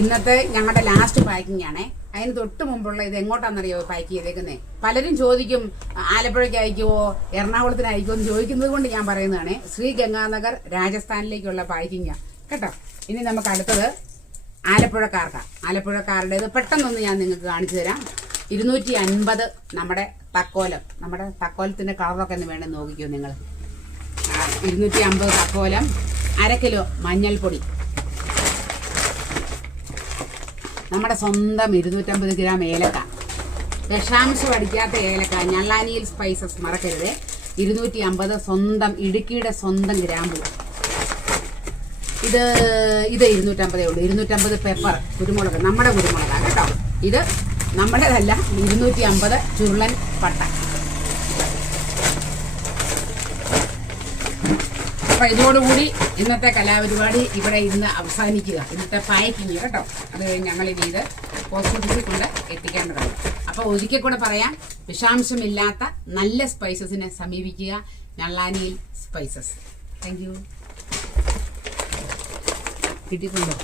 ഇന്നത്തെ ഞങ്ങളുടെ last packing ആണേ. അതിന് തൊട്ട് മുമ്പുള്ള ഇത് എങ്ങോട്ടാണെന്നറിയോ പാക്ക് ചെയ്തേക്കുന്നേ? പലരും ചോദിക്കും ആലപ്പുഴയ്ക്ക് അയക്കുമോ എറണാകുളത്തിന് അയക്കുമോ എന്ന് ചോദിക്കുന്നത് കൊണ്ട് ഞാൻ പറയുന്നതാണ്. ശ്രീ ഗംഗാനഗർ രാജസ്ഥാനിലേക്കുള്ള പാക്കിംഗ് കേട്ടോ. ഇനി നമുക്ക് അടുത്തത് ആലപ്പുഴക്കാരുടേത് പെട്ടെന്നൊന്ന് ഞാൻ നിങ്ങൾക്ക് കാണിച്ചു തരാം. 250 നമ്മുടെ തക്കോലത്തിന്റെ കളറൊക്കെ ഒന്ന് വേണം നോക്കിക്കോ നിങ്ങൾ. 250 തക്കോലം, 1/2 കിലോ മഞ്ഞൾപ്പൊടി, നമ്മുടെ സ്വന്തം 250 ഗ്രാം ഏലക്ക, വിഷാംശം അടിക്കാത്ത ഏലക്ക, ഞള്ളാനിയിൽ സ്പൈസസ് മറക്കരുത്. 250 സ്വന്തം ഇടുക്കിയുടെ സ്വന്തം ഗ്രാമ്പു. ഇത് 250 ഉള്ളൂ. 250 പെപ്പർ, കുരുമുളക്, നമ്മുടെ കുരുമുളകാണ് കേട്ടോ. ഇത് നമ്മുടേതല്ല. 250 ചുരുളൻ പട്ട. അപ്പൊ ഇതോടുകൂടി ഇന്നത്തെ കലാപരിപാടി ഇവിടെ ഇന്ന് അവസാനിക്കുക. ഇന്നത്തെ പാക്കിങ് കേട്ടോ. അത് കഴിഞ്ഞ് ഞങ്ങൾ ഇനി ഇത് പോസ്റ്റ് ഓഫീസിൽ കൊണ്ട് എത്തിക്കേണ്ടതാണ്. അപ്പൊ ഒരിക്കൽ കൂടെ പറയാം, വിഷാംശമില്ലാത്ത നല്ല സ്പൈസസിനെ സമീപിക്കുക. ഞള്ളാനിയിൽ സ്പൈസസ്. Thank you. കിട്ടിയിട്ടുണ്ടോ?